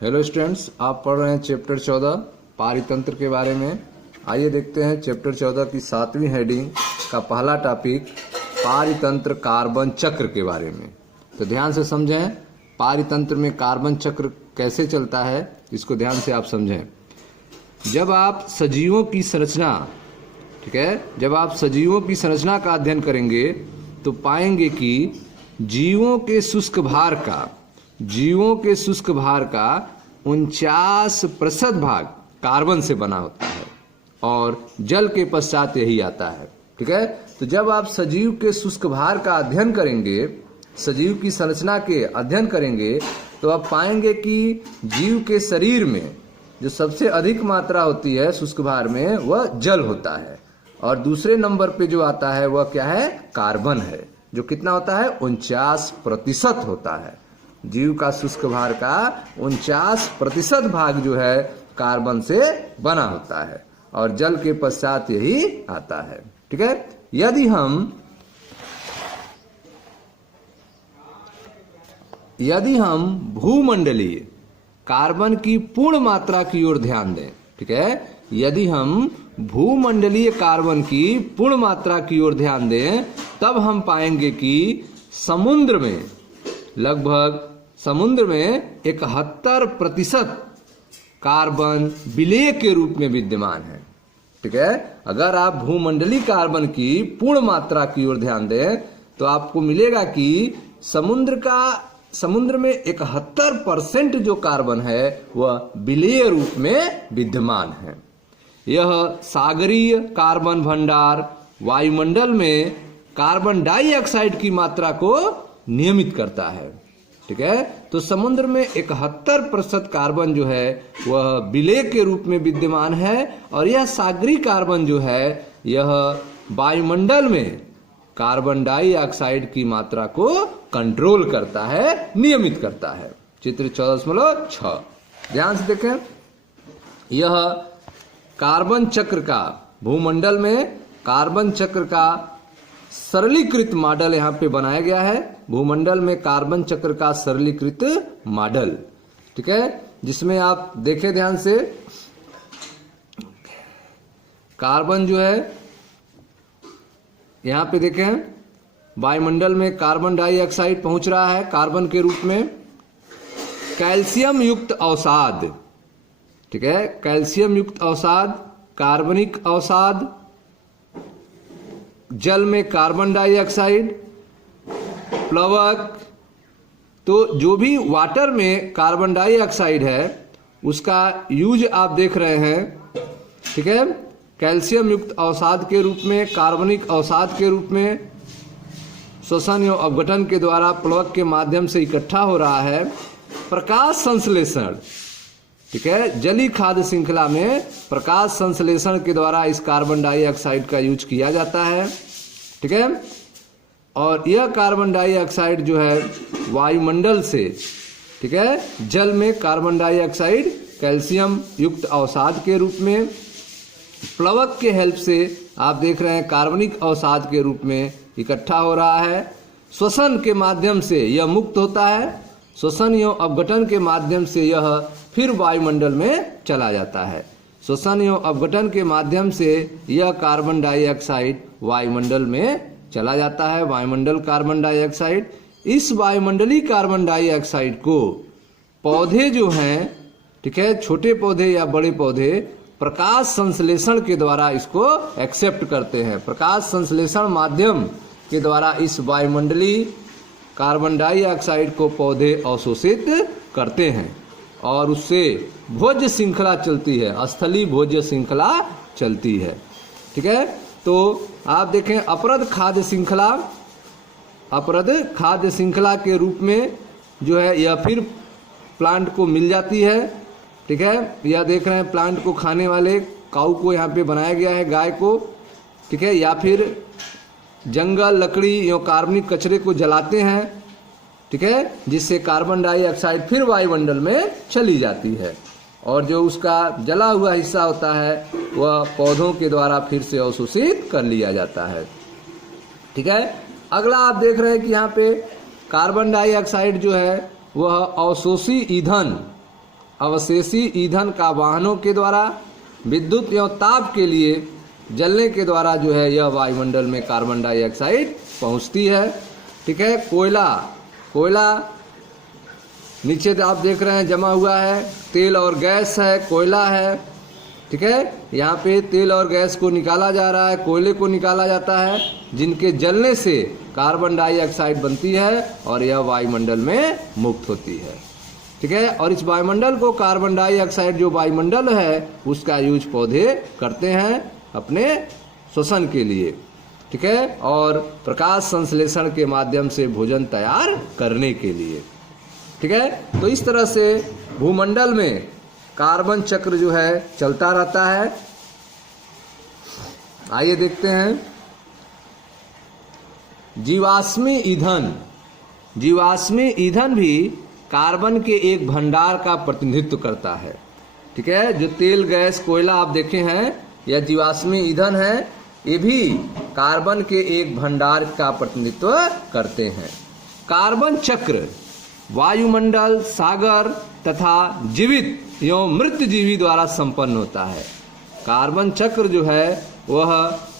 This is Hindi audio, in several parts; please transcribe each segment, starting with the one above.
हेलो स्टूडेंट्स, आप पढ़ रहे हैं चैप्टर 14 पारितंत्र के बारे में। आइए देखते हैं चैप्टर 14 की 7वीं हेडिंग का पहला टॉपिक पारितंत्र कार्बन चक्र के बारे में। तो ध्यान से समझें, पारितंत्र में कार्बन चक्र कैसे चलता है इसको ध्यान से आप समझें। जब आप सजीवों की संरचना, ठीक है, जब आप सजीवों की संरचना का अध्ययन करेंगे तो पाएंगे कि जीवों के शुष्क भार का 49% भाग कार्बन से बना होता है और जल के पश्चात यही आता है। ठीक है, तो जब आप सजीव के शुष्क भार का अध्ययन करेंगे, सजीव की संरचना के अध्ययन करेंगे तो आप पाएंगे कि जीव के शरीर में जो सबसे अधिक मात्रा होती है शुष्क भार में वह जल होता है और दूसरे नंबर पे जो आता है वह क्या है, कार्बन है, जो कितना होता है 49% होता है। जीव का शुष्क भार का 49% भाग जो है कार्बन से बना होता है और जल के पश्चात यही आता है। ठीक है, यदि हम भूमंडलीय कार्बन की पूर्ण मात्रा की ओर ध्यान दें, ठीक है, यदि हम भूमंडलीय कार्बन की पूर्ण मात्रा की ओर ध्यान दें तब हम पाएंगे कि समुद्र में 71% कार्बन विलेय के रूप में विद्यमान है। ठीक है, अगर आप भूमंडलीय कार्बन की पूर्ण मात्रा की ओर ध्यान दें तो आपको मिलेगा कि समुद्र में 71% जो कार्बन है वह विलेय रूप में विद्यमान है। यह सागरीय कार्बन भंडार वायुमंडल में कार्बन डाइऑक्साइड की मात्रा को नियमित करता है। ठीक है, तो समुद्र में 71% कार्बन जो है वह विलेय के रूप में विद्यमान है और यह सागरीय कार्बन जो है यह वायुमंडल में कार्बन डाइऑक्साइड की मात्रा को कंट्रोल करता है, नियमित करता है। चित्र 14.6 ध्यान से देखें, यह कार्बन चक्र का भूमंडल में कार्बन चक्र का सरलीकृत मॉडल यहाँ पे बनाया गया है। भूमंडल में कार्बन चक्र का सरलीकृत मॉडल, ठीक है, जिसमें आप देखें ध्यान से, कार्बन जो है यहाँ पे देखें वायुमंडल में कार्बन डाइऑक्साइड पहुंच रहा है कार्बन के रूप में। कैल्शियम युक्त अवसाद, ठीक है, कैल्शियम युक्त अवसाद, कार्बनिक अवसाद, जल में कार्बन डाइऑक्साइड, प्लवक, तो जो भी वाटर में कार्बन डाइऑक्साइड है उसका यूज आप देख रहे हैं। ठीक है, कैल्शियम युक्त अवसाद के रूप में, कार्बनिक अवसाद के रूप में श्वसन एवं अपघटन के द्वारा प्लवक के माध्यम से इकट्ठा हो रहा है। प्रकाश संश्लेषण, ठीक है, जलीय खाद्य श्रृंखला में प्रकाश संश्लेषण के द्वारा इस कार्बन डाइऑक्साइड का यूज किया जाता है। ठीक है, और यह कार्बन डाइऑक्साइड जो है वायुमंडल से, ठीक है, जल में कार्बन डाइऑक्साइड कैल्शियम युक्त अवसाद के रूप में, प्लवक के हेल्प से आप देख रहे हैं कार्बनिक अवसाद के रूप में इकट्ठा हो रहा है। श्वसन के माध्यम से यह मुक्त होता है, श्वसन एवं अपघटन के माध्यम से यह फिर वायुमंडल में चला जाता है। श्वसन एवं अपघटन के माध्यम से यह कार्बन डाइऑक्साइड वायुमंडल में चला जाता है, वायुमंडल कार्बन डाइऑक्साइड। इस वायुमंडलीय कार्बन डाइऑक्साइड को पौधे जो हैं, ठीक है, छोटे पौधे या बड़े पौधे प्रकाश संश्लेषण के द्वारा इसको एक्सेप्ट करते हैं। प्रकाश संश्लेषण माध्यम के द्वारा इस वायुमंडलीय कार्बन डाइऑक्साइड को पौधे अवशोषित करते हैं और उससे भोज्य श्रृंखला चलती है, स्थलीय भोज्य श्रृंखला चलती है। ठीक है, तो आप देखें अपरद खाद्य श्रृंखला के रूप में जो है यह फिर प्लांट को मिल जाती है। ठीक है, यह देख रहे हैं प्लांट को खाने वाले काऊ को यहाँ पे बनाया गया है, गाय को। ठीक है, या फिर जंगल लकड़ी या कार्बनिक कचरे को जलाते हैं, ठीक है, जिससे कार्बन डाइऑक्साइड फिर वायुमंडल में चली जाती है और जो उसका जला हुआ हिस्सा होता है वह पौधों के द्वारा फिर से अवशोषित कर लिया जाता है। ठीक है, अगला आप देख रहे हैं कि यहाँ पे कार्बन डाइऑक्साइड जो है वह अवशोषी ईंधन अवशेषी ईंधन का वाहनों के द्वारा, विद्युत एवं ताप के लिए जलने के द्वारा जो है यह वायुमंडल में कार्बन डाइऑक्साइड पहुंचती है। ठीक है। कोयला नीचे आप देख रहे हैं जमा हुआ है, तेल और गैस है, कोयला है। ठीक है। यहाँ पे तेल और गैस को निकाला जा रहा है, कोयले को निकाला जाता है, जिनके जलने से कार्बन डाइऑक्साइड बनती है और यह वायुमंडल में मुक्त होती है। ठीक है। और इस वायुमंडल को कार्बन डाइऑक्साइड जो वायुमंडल है उसका यूज पौधे करते हैं अपने श्वसन के लिए। ठीक है। और प्रकाश संश्लेषण के माध्यम से भोजन तैयार करने के लिए। ठीक है। तो इस तरह से भूमंडल में कार्बन चक्र जो है चलता रहता है। आइए देखते हैं जीवाश्मी ईंधन। जीवाश्मी ईंधन भी कार्बन के एक भंडार का प्रतिनिधित्व करता है। ठीक है। जो तेल गैस कोयला आप देखे हैं यह जीवाश्मी ईंधन है, ये भी कार्बन के एक भंडार का प्रतिनिधित्व करते हैं। कार्बन चक्र वायुमंडल, सागर तथा जीवित एवं मृत जीवी द्वारा संपन्न होता है। कार्बन चक्र जो है वह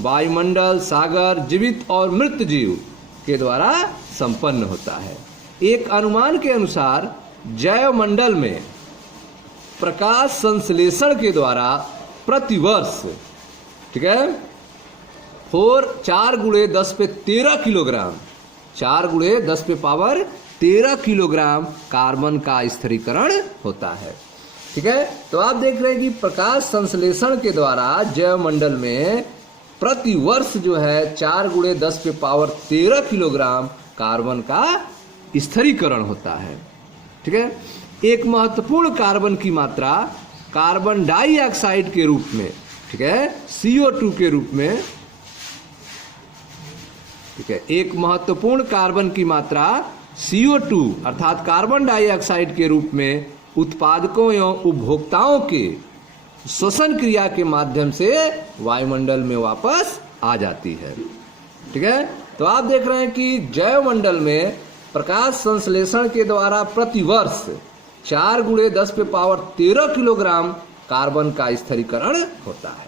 वायुमंडल, सागर, जीवित और मृत जीव के द्वारा संपन्न होता है। एक अनुमान के अनुसार जैव मंडल में प्रकाश संश्लेषण के द्वारा प्रतिवर्ष, ठीक है, 4 × 10⁻13 किलोग्राम, 4 × 10⁻13 किलोग्राम कार्बन का स्थिरीकरण होता है। ठीक है। तो आप देख रहे हैं कि प्रकाश संश्लेषण के द्वारा जैव मंडल में प्रति वर्ष जो है 4 × 10⁻13 किलोग्राम कार्बन का स्थिरीकरण होता है। ठीक है। एक महत्वपूर्ण कार्बन की मात्रा कार्बन डाइऑक्साइड के रूप में, ठीक है, CO2 के रूप में, ठीक है, एक महत्वपूर्ण कार्बन की मात्रा CO2 अर्थात कार्बन डाइऑक्साइड के रूप में उत्पादकों एवं उपभोक्ताओं के श्वसन क्रिया के माध्यम से वायुमंडल में वापस आ जाती है। ठीक है। तो आप देख रहे हैं कि जैव मंडल में प्रकाश संश्लेषण के द्वारा प्रतिवर्ष 4 × 10⁻13 किलोग्राम कार्बन का स्थिरीकरण होता है।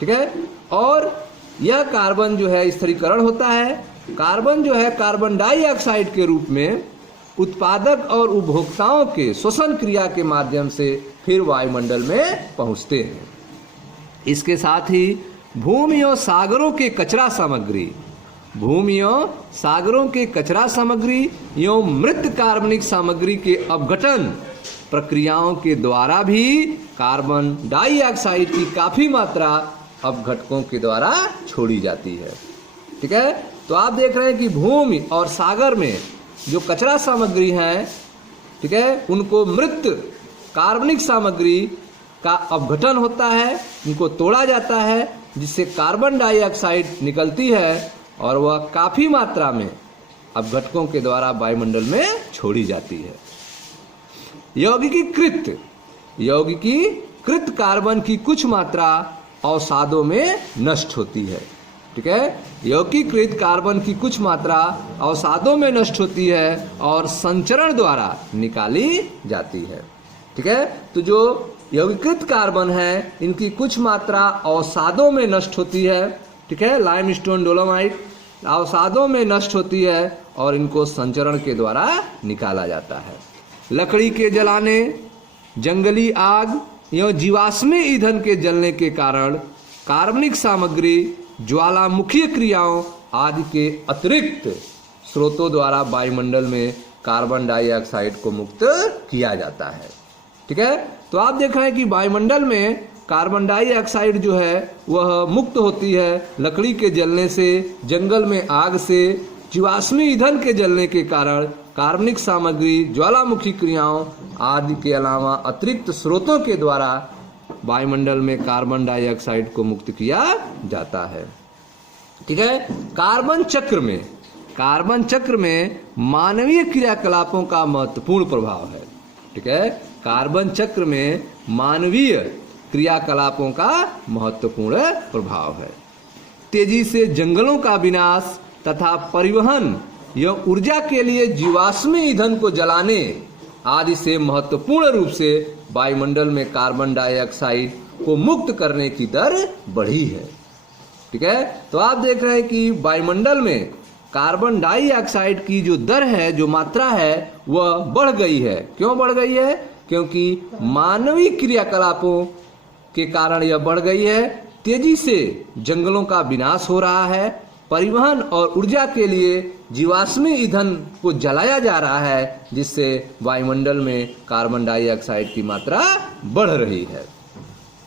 ठीक है। और यह कार्बन जो है स्थिरीकरण होता है, कार्बन जो है कार्बन डाइऑक्साइड के रूप में उत्पादक और उपभोक्ताओं के श्वसन क्रिया के माध्यम से फिर वायुमंडल में पहुंचते हैं। इसके साथ ही भूमि और सागरों के कचरा सामग्री, भूमि और सागरों के कचरा सामग्री एवं मृत कार्बनिक सामग्री के अपघटन प्रक्रियाओं के द्वारा भी कार्बन डाइऑक्साइड की काफी मात्रा अपघटकों के द्वारा छोड़ी जाती है। ठीक है। तो आप देख रहे हैं कि भूमि और सागर में जो कचरा सामग्री है, ठीक है, उनको मृत कार्बनिक सामग्री का अपघटन होता है, उनको तोड़ा जाता है, जिससे कार्बन डाइऑक्साइड निकलती है और वह काफी मात्रा में अपघटकों के द्वारा वायुमंडल में छोड़ी जाती है। यौगिकीकृत कार्बन की कुछ मात्रा अवसादों में नष्ट होती है। ठीक है। यौगिकीकृत कार्बन की कुछ मात्रा अवसादों में नष्ट होती है और संचरण द्वारा निकाली जाती है। ठीक है। तो जो यौगिकीकृत कार्बन है इनकी कुछ मात्रा अवसादों में नष्ट होती है। ठीक है। लाइमस्टोन, डोलोमाइट अवसादों में नष्ट होती है और इनको संचरण के द्वारा निकाला जाता है। लकड़ी के जलाने, जंगली आग एवं जीवाश्मी ईंधन के जलने के कारण कार्बनिक सामग्री ज्वालामुखीय क्रियाओं आदि के अतिरिक्त स्रोतों द्वारा वायुमंडल में कार्बन डाइऑक्साइड को मुक्त किया जाता है। ठीक है। तो आप देख रहे हैं कि वायुमंडल में कार्बन डाइऑक्साइड जो है वह मुक्त होती है लकड़ी के जलने से, जंगल में आग से, जीवाश्मी ईंधन के जलने के कारण कार्बनिक सामग्री ज्वालामुखी क्रियाओं आदि के अलावा अतिरिक्त स्रोतों के द्वारा वायुमंडल में कार्बन डाइऑक्साइड को मुक्त किया जाता है। ठीक है। कार्बन चक्र में मानवीय क्रियाकलापों का महत्वपूर्ण प्रभाव है। ठीक है। कार्बन चक्र में मानवीय क्रियाकलापों का महत्वपूर्ण प्रभाव है। तेजी से जंगलों का विनाश तथा परिवहन एवं ऊर्जा के लिए जीवाश्मी ईंधन को जलाने आदि से महत्वपूर्ण रूप से वायुमंडल में कार्बन डाइऑक्साइड को मुक्त करने की दर बढ़ी है। ठीक है, तो आप देख रहे हैं कि वायुमंडल में कार्बन डाइऑक्साइड की जो दर है, जो मात्रा है, वह बढ़ गई है। क्यों बढ़ गई है? क्योंकि मानवीय क्रियाकलापों के कारण यह बढ़ गई है। तेजी से जंगलों का विनाश हो रहा है, परिवहन और ऊर्जा के लिए जीवाश्मी ईंधन को जलाया जा रहा है, जिससे वायुमंडल में कार्बन डाइऑक्साइड की मात्रा बढ़ रही है।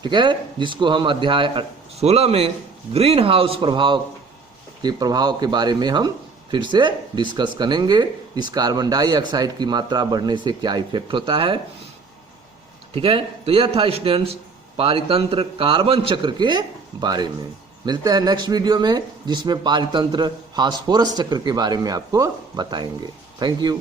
ठीक है, जिसको हम अध्याय 16 में ग्रीन हाउस प्रभाव के बारे में हम फिर से डिस्कस करेंगे। इस कार्बन डाइऑक्साइड की मात्रा बढ़ने से क्या इफेक्ट होता है। ठीक है, तो यह था स्टूडेंट्स पारितंत्र कार्बन चक्र के बारे में। मिलते हैं नेक्स्ट वीडियो में, जिसमें पारितंत्र फास्फोरस चक्र के बारे में आपको बताएंगे। Thank you.